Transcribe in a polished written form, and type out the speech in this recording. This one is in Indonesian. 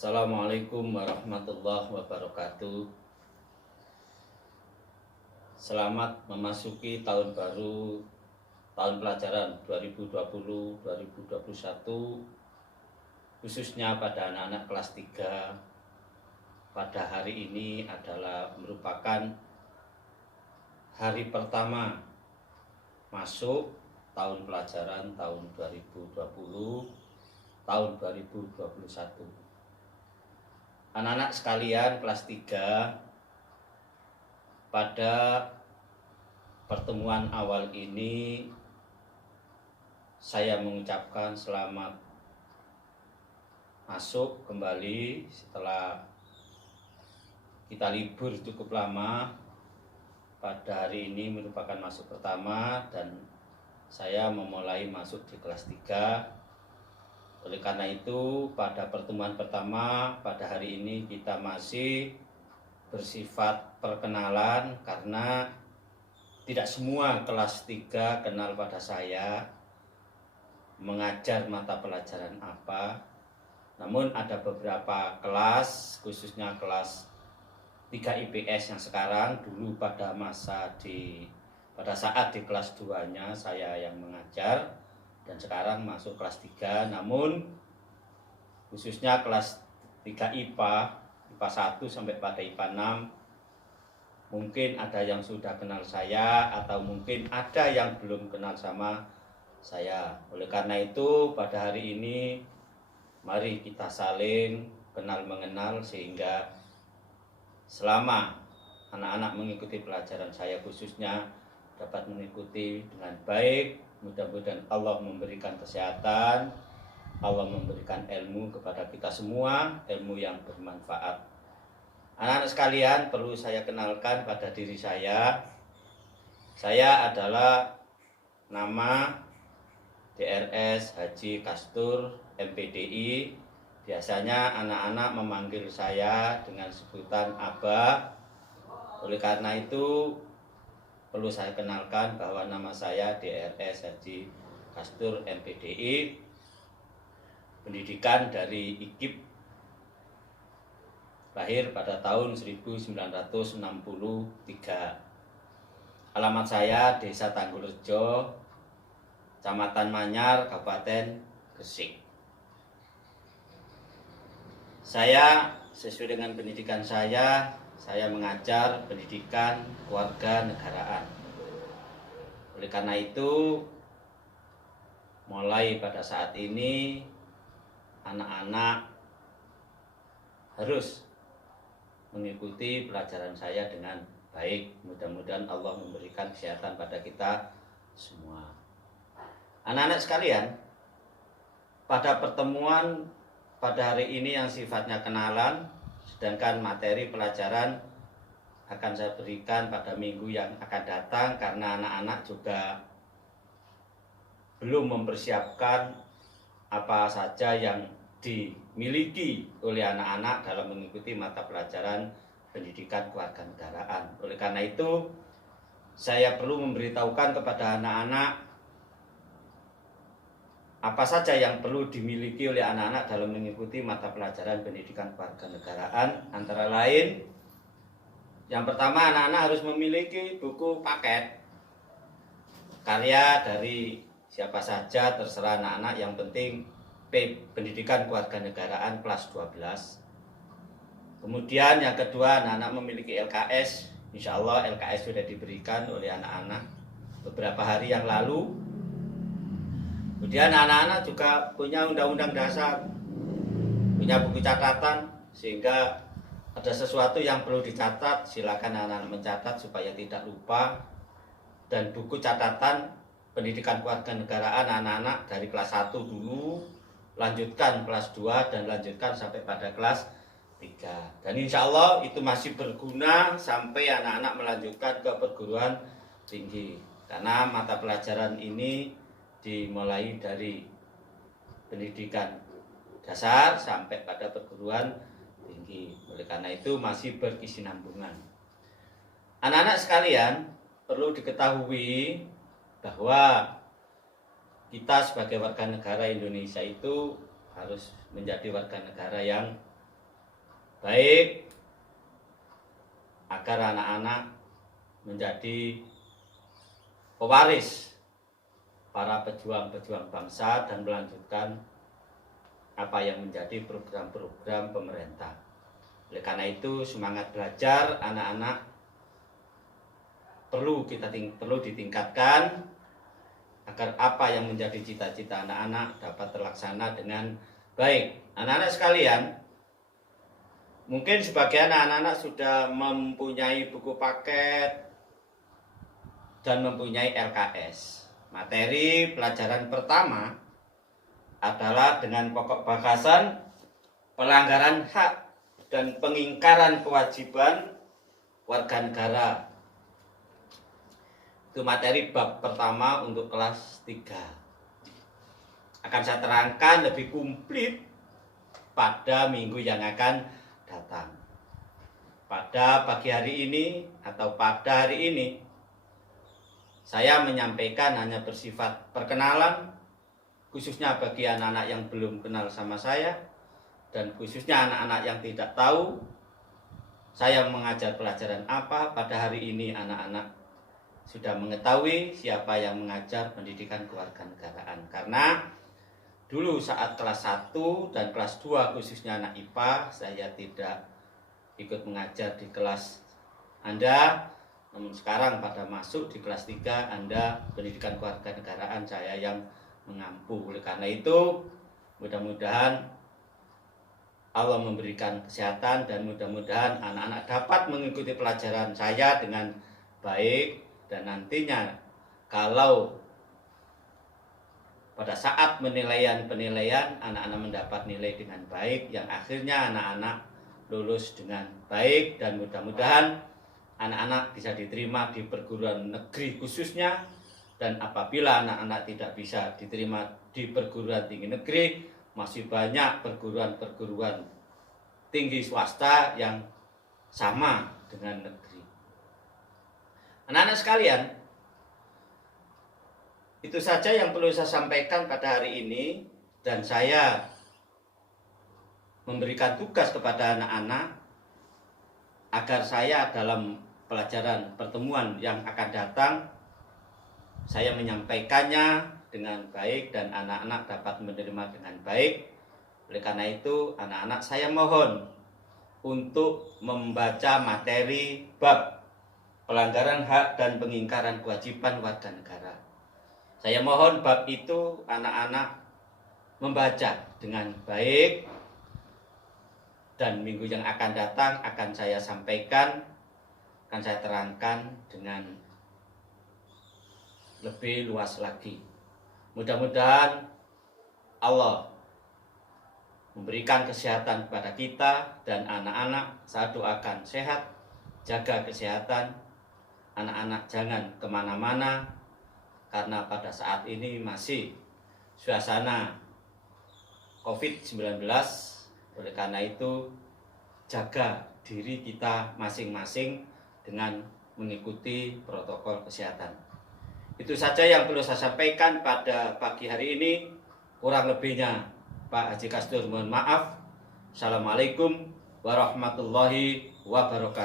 Assalamualaikum warahmatullahi wabarakatuh. Selamat memasuki tahun baru, tahun pelajaran 2020-2021, khususnya pada anak-anak kelas 3. Pada hari ini adalah merupakan hari pertama masuk tahun pelajaran tahun 2020, tahun 2021. Anak-anak sekalian kelas 3, pada pertemuan awal ini saya mengucapkan selamat masuk kembali setelah kita libur cukup lama. Pada hari ini merupakan masuk pertama dan saya memulai masuk di kelas 3. Oleh karena itu, pada pertemuan pertama pada hari ini kita masih bersifat perkenalan, karena tidak semua kelas 3 kenal pada saya mengajar mata pelajaran apa. Namun ada beberapa kelas, khususnya kelas 3 IPS yang sekarang, dulu pada saat di kelas 2-nya saya yang mengajar, dan sekarang masuk kelas 3. Namun khususnya kelas 3 IPA 1 sampai pada IPA 6, mungkin ada yang sudah kenal saya atau mungkin ada yang belum kenal sama saya. Oleh karena itu pada hari ini mari kita saling kenal mengenal, sehingga selama anak-anak mengikuti pelajaran saya khususnya dapat mengikuti dengan baik. Mudah-mudahan Allah memberikan kesehatan, Allah memberikan ilmu kepada kita semua, ilmu yang bermanfaat. Anak-anak sekalian, perlu saya kenalkan pada diri saya. Saya adalah nama DRS Haji Kastur MPDI. Biasanya anak-anak memanggil saya dengan sebutan Abah. Oleh karena itu perlu saya kenalkan bahwa nama saya DRS Haji Kastur MPDI, pendidikan dari IKIP, lahir pada tahun 1963. Alamat saya Desa Tanggulrejo, Kecamatan Manyar, Kabupaten Gresik. Saya sesuai dengan pendidikan saya mengajar pendidikan keluarga negaraan. Oleh karena itu, mulai pada saat ini anak-anak harus mengikuti pelajaran saya dengan baik. Mudah-mudahan Allah memberikan kesehatan pada kita semua. Anak-anak sekalian, pada pertemuan pada hari ini yang sifatnya kenalan, sedangkan materi pelajaran akan saya berikan pada minggu yang akan datang, karena anak-anak juga belum mempersiapkan apa saja yang dimiliki oleh anak-anak dalam mengikuti mata pelajaran pendidikan kewarganegaraan. Oleh karena itu, saya perlu memberitahukan kepada anak-anak apa saja yang perlu dimiliki oleh anak-anak dalam mengikuti mata pelajaran pendidikan kewarganegaraan. Antara lain, yang pertama, anak-anak harus memiliki buku paket karya dari siapa saja, terserah anak-anak, yang penting pendidikan kewarganegaraan kelas 12. Kemudian yang kedua, anak-anak memiliki LKS. Insya Allah LKS sudah diberikan oleh anak-anak beberapa hari yang lalu. Kemudian anak-anak juga punya undang-undang dasar, punya buku catatan, sehingga ada sesuatu yang perlu dicatat, silakan anak-anak mencatat supaya tidak lupa. Dan buku catatan pendidikan kewarganegaraan anak-anak dari kelas 1 dulu, lanjutkan kelas 2, dan lanjutkan sampai pada kelas 3. Dan insya Allah itu masih berguna sampai anak-anak melanjutkan ke perguruan tinggi, karena mata pelajaran ini dimulai dari pendidikan dasar sampai pada perguruan tinggi. Oleh karena itu masih berkesinambungan. Anak-anak sekalian, perlu diketahui bahwa kita sebagai warga negara Indonesia itu harus menjadi warga negara yang baik agar anak-anak menjadi pewaris para pejuang-pejuang bangsa dan melanjutkan apa yang menjadi program-program pemerintah. Oleh karena itu, semangat belajar anak-anak perlu ditingkatkan agar apa yang menjadi cita-cita anak-anak dapat terlaksana dengan baik. Anak-anak sekalian, mungkin sebagian anak-anak sudah mempunyai buku paket dan mempunyai LKS. Materi pelajaran pertama adalah dengan pokok bahasan pelanggaran hak dan pengingkaran kewajiban warga negara. Itu materi bab pertama untuk kelas 3. Akan saya terangkan lebih komplit pada minggu yang akan datang. Pada pagi hari ini atau pada hari ini, saya menyampaikan hanya bersifat perkenalan, khususnya bagi anak-anak yang belum kenal sama saya, dan khususnya anak-anak yang tidak tahu saya mengajar pelajaran apa. Pada hari ini anak-anak sudah mengetahui siapa yang mengajar pendidikan kewarganegaraan. Karena dulu saat kelas 1 dan kelas 2 khususnya anak IPA, saya tidak ikut mengajar di kelas Anda. Namun sekarang pada masuk di kelas 3 Anda pendidikan kewarganegaraan, saya yang mengampu. Oleh karena itu, mudah-mudahan Allah memberikan kesehatan dan mudah-mudahan anak-anak dapat mengikuti pelajaran saya dengan baik, dan nantinya kalau pada saat penilaian anak-anak mendapat nilai dengan baik yang akhirnya anak-anak lulus dengan baik, dan mudah-mudahan anak-anak bisa diterima di perguruan negeri khususnya. Dan apabila anak-anak tidak bisa diterima di perguruan tinggi negeri, masih banyak perguruan-perguruan tinggi swasta yang sama dengan negeri. Anak-anak sekalian, itu saja yang perlu saya sampaikan pada hari ini, dan saya memberikan tugas kepada anak-anak agar saya dalam pelajaran pertemuan yang akan datang, saya menyampaikannya dengan baik dan anak-anak dapat menerima dengan baik. Oleh karena itu, anak-anak saya mohon untuk membaca materi bab pelanggaran hak dan pengingkaran kewajiban warga negara. Saya mohon bab itu anak-anak membaca dengan baik, dan minggu yang akan datang akan saya sampaikan, akan saya terangkan dengan lebih luas lagi. Mudah-mudahan Allah memberikan kesehatan kepada kita dan anak-anak. Saya doakan sehat, jaga kesehatan. Anak-anak jangan kemana-mana, karena pada saat ini masih suasana COVID-19. Oleh karena itu, jaga diri kita masing-masing dengan mengikuti protokol kesehatan. Itu saja yang perlu saya sampaikan pada pagi hari ini. Kurang lebihnya Pak Haji Kasdur mohon maaf. Assalamualaikum warahmatullahi wabarakatuh.